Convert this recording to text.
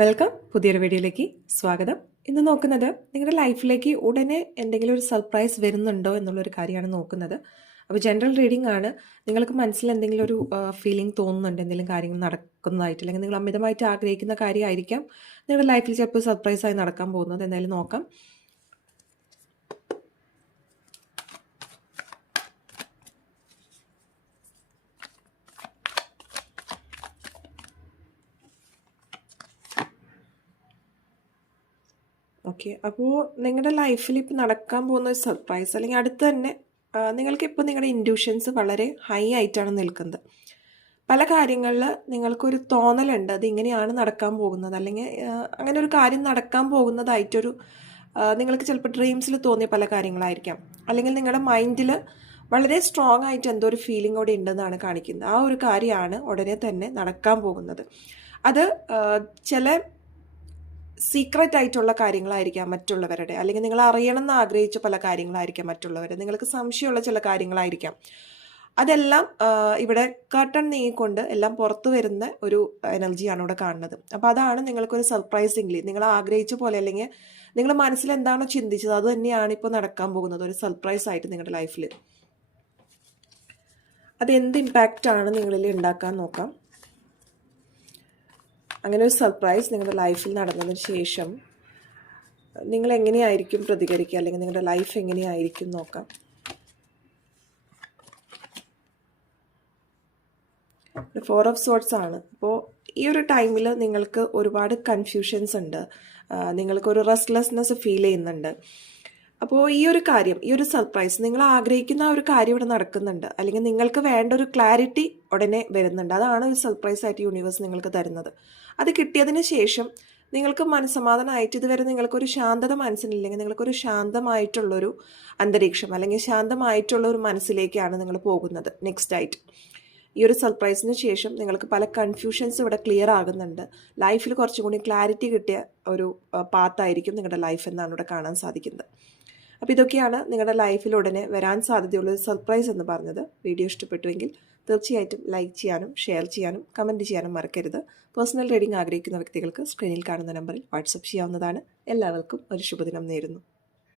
Welcome. പുതിയൊരു വീഡിയോയിലേക്ക് സ്വാഗതം. ഇന്ന് നോക്കുന്നത് നിങ്ങളുടെ ലൈഫിലേക്ക് ഉടനെ എന്തെങ്കിലും ഒരു സർപ്രൈസ് വരുന്നുണ്ടോ എന്നുള്ളൊരു കാര്യമാണ് നോക്കുന്നത്. അപ്പോൾ ജനറൽ റീഡിംഗ് ആണ്. നിങ്ങൾക്ക് മനസ്സിൽ എന്തെങ്കിലും ഒരു ഫീലിംഗ് തോന്നുന്നുണ്ട് എന്തെങ്കിലും കാര്യങ്ങൾ നടക്കുന്നതായിട്ട് അല്ലെങ്കിൽ നിങ്ങൾ അമിതമായിട്ട് ആഗ്രഹിക്കുന്ന കാര്യമായിരിക്കാം നിങ്ങളുടെ ലൈഫിൽ ചിലപ്പോൾ സർപ്രൈസായി നടക്കാൻ പോകുന്നത്. എന്തായാലും നോക്കാം. ഓക്കെ അപ്പോൾ നിങ്ങളുടെ ലൈഫിൽ ഇപ്പോൾ നടക്കാൻ പോകുന്ന ഒരു സർപ്രൈസ് അല്ലെങ്കിൽ അടുത്ത് തന്നെ നിങ്ങൾക്ക് നിങ്ങൾക്കിപ്പോൾ നിങ്ങളുടെ ഇൻഡ്യൂഷൻസ് വളരെ ഹൈ ആയിട്ടാണ് നിൽക്കുന്നത്. പല കാര്യങ്ങളിൽ നിങ്ങൾക്കൊരു തോന്നലുണ്ട് അത് ഇങ്ങനെയാണ് നടക്കാൻ പോകുന്നത്. അല്ലെങ്കിൽ അങ്ങനെ ഒരു കാര്യം നടക്കാൻ പോകുന്നതായിട്ടൊരു നിങ്ങൾക്ക് ചിലപ്പോൾ ഡ്രീംസിൽ തോന്നിയ പല കാര്യങ്ങളായിരിക്കാം. അല്ലെങ്കിൽ നിങ്ങളുടെ മൈൻഡിൽ വളരെ സ്ട്രോങ് ആയിട്ട് എന്തോ ഒരു ഫീലിംഗ് അവിടെ ഉണ്ടെന്നാണ് കാണിക്കുന്നത്. ആ ഒരു കാര്യമാണ് ഉടനെ തന്നെ നടക്കാൻ പോകുന്നത്. അത് ചില സീക്രട്ട് ആയിട്ടുള്ള കാര്യങ്ങളായിരിക്കാം മറ്റുള്ളവരുടെ. അല്ലെങ്കിൽ നിങ്ങൾ അറിയണമെന്ന് ആഗ്രഹിച്ച പല കാര്യങ്ങളായിരിക്കാം മറ്റുള്ളവർ നിങ്ങൾക്ക് സംശയമുള്ള ചില കാര്യങ്ങളായിരിക്കാം. അതെല്ലാം ഇവിടെ കർട്ടൺ നീങ്ങിക്കൊണ്ട് എല്ലാം പുറത്തു വരുന്ന ഒരു എനർജിയാണ് ഇവിടെ കാണുന്നത്. അപ്പോൾ അതാണ് നിങ്ങൾക്കൊരു സർപ്രൈസിംഗ്ലി നിങ്ങൾ ആഗ്രഹിച്ച പോലെ അല്ലെങ്കിൽ നിങ്ങൾ മനസ്സിൽ എന്താണോ ചിന്തിച്ചത് അത് തന്നെയാണ് ഇപ്പോൾ നടക്കാൻ പോകുന്നത് ഒരു സർപ്രൈസ് ആയിട്ട് നിങ്ങളുടെ ലൈഫിൽ അത് എന്ത് ഇമ്പാക്റ്റ് ആണ് നിങ്ങളിൽ ഉണ്ടാക്കാൻ നോക്കാം. അങ്ങനെ ഒരു സർപ്രൈസ് നിങ്ങളുടെ ലൈഫിൽ നടന്നതിന് ശേഷം നിങ്ങൾ എങ്ങനെയായിരിക്കും പ്രതികരിക്കുക? അല്ലെങ്കിൽ നിങ്ങളുടെ ലൈഫ് എങ്ങനെയായിരിക്കും നോക്കാം. ഫോർ ഓഫ് സോട്ട്സ് ആണ്. അപ്പോൾ ഈ ഒരു ടൈമിൽ നിങ്ങൾക്ക് ഒരുപാട് കൺഫ്യൂഷൻസ് ഉണ്ട്. നിങ്ങൾക്ക് നിങ്ങൾക്കൊരു റെസ്റ്റ്ലെസ്നെസ് ഫീൽ ചെയ്യുന്നുണ്ട്. അപ്പോൾ ഈ ഒരു കാര്യം ഈ ഒരു സർപ്രൈസ് നിങ്ങൾ ആഗ്രഹിക്കുന്ന ഒരു കാര്യം ഇവിടെ നടക്കുന്നുണ്ട്. അല്ലെങ്കിൽ നിങ്ങൾക്ക് വേണ്ട ഒരു ക്ലാരിറ്റി ഉടനെ വരുന്നുണ്ട്. അതാണ് ഒരു സർപ്രൈസ് ആയിട്ട് യൂണിവേഴ്സ് നിങ്ങൾക്ക് തരുന്നത്. അത് കിട്ടിയതിന് ശേഷം നിങ്ങൾക്ക് മനസ്സമാധാനമായിട്ട് ഇതുവരെ നിങ്ങൾക്കൊരു ശാന്തത മനസ്സിനില്ലെങ്കിൽ നിങ്ങൾക്കൊരു ശാന്തമായിട്ടുള്ളൊരു അന്തരീക്ഷം അല്ലെങ്കിൽ ശാന്തമായിട്ടുള്ള ഒരു മനസ്സിലേക്കാണ് നിങ്ങൾ പോകുന്നത് നെക്സ്റ്റ് ആയിട്ട്. ഈ ഒരു സർപ്രൈസിന് ശേഷം നിങ്ങൾക്ക് പല കൺഫ്യൂഷൻസ് ഇവിടെ ക്ലിയർ ആകുന്നുണ്ട്. ലൈഫിൽ കുറച്ചും കൂടി ക്ലാരിറ്റി കിട്ടിയ ഒരു പാത്തായിരിക്കും നിങ്ങളുടെ ലൈഫ് എന്നാണ് ഇവിടെ കാണാൻ സാധിക്കുന്നത്. അപ്പോൾ ഇതൊക്കെയാണ് നിങ്ങളുടെ ലൈഫിൽ ഉടനെ വരാൻ സാധ്യതയുള്ള ഒരു സർപ്രൈസ് എന്ന് പറഞ്ഞത്. വീഡിയോ ഇഷ്ടപ്പെട്ടുവെങ്കിൽ തീർച്ചയായിട്ടും ലൈക്ക് ചെയ്യാനും ഷെയർ ചെയ്യാനും കമന്റ് ചെയ്യാനും മറക്കരുത്. പേഴ്സണൽ റീഡിംഗ് ആഗ്രഹിക്കുന്ന വ്യക്തികൾക്ക് സ്ക്രീനിൽ കാണുന്ന നമ്പറിൽ വാട്സപ്പ് ചെയ്യാവുന്നതാണ്. എല്ലാവർക്കും ഒരു ശുഭദിനം നേരുന്നു.